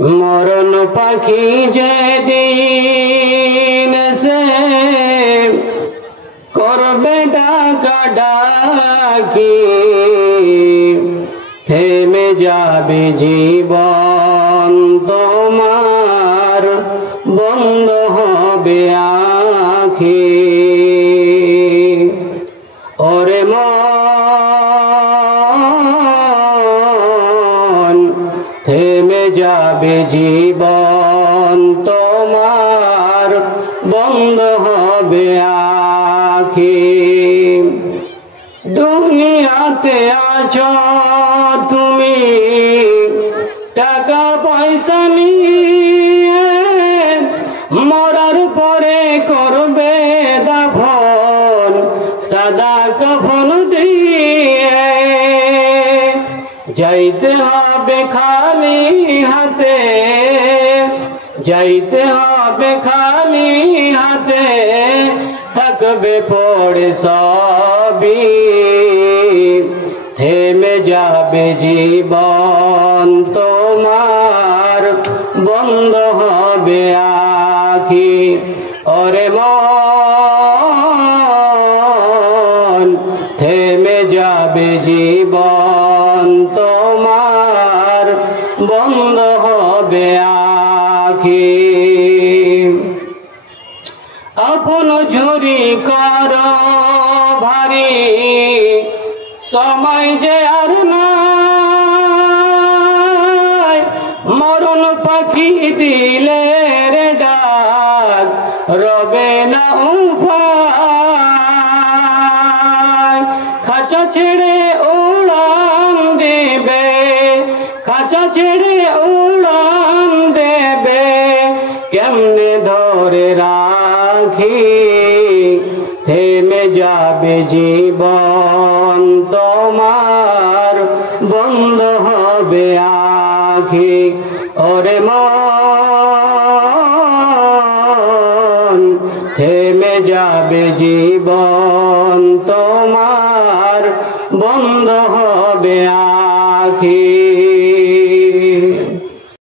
মরণ পাখি যেদিন সে করবে ডাকা ডাকি, থেমে যাবে জীবন তোমার, বন্ধ হবে আঁখি। ওরে মন, থেমে যাবে জীবন তোমার, বন্ধ হবে আঁখি। দুনিয়াতে আছো তুমি টাকা পয়সা নিয়ে, মরার পরে করবে দাফন সাদা কাফন দিয়ে। যাইতে হবে খালি হাতে, যাইতে হবে খালি হাতে, থাকবে পড়ে সবই। থেমে যাবে জীবন তোমার, বন্ধ হবে আঁখি। ওরে মন, থেমে যাবে জীবন তোমার, বন্ধ হবে আঁখি। আপন ঝুরি কর ভারী, সময় যে আর নাই। মরণ পাখি দিলে রে ডাক, রবে না উপায়। খাঁচা ছেড়ে উড়ান দেবে, খাঁচা ছেড়ে উড়ান দেবে, কেমনে ধরে রাখি। থেমে যাবে জীবন তোমার, বন্ধ হবে আঁখি। ওরে মন, থেমে যাবে জীবন তোমার, বন্ধ হবে আঁখি।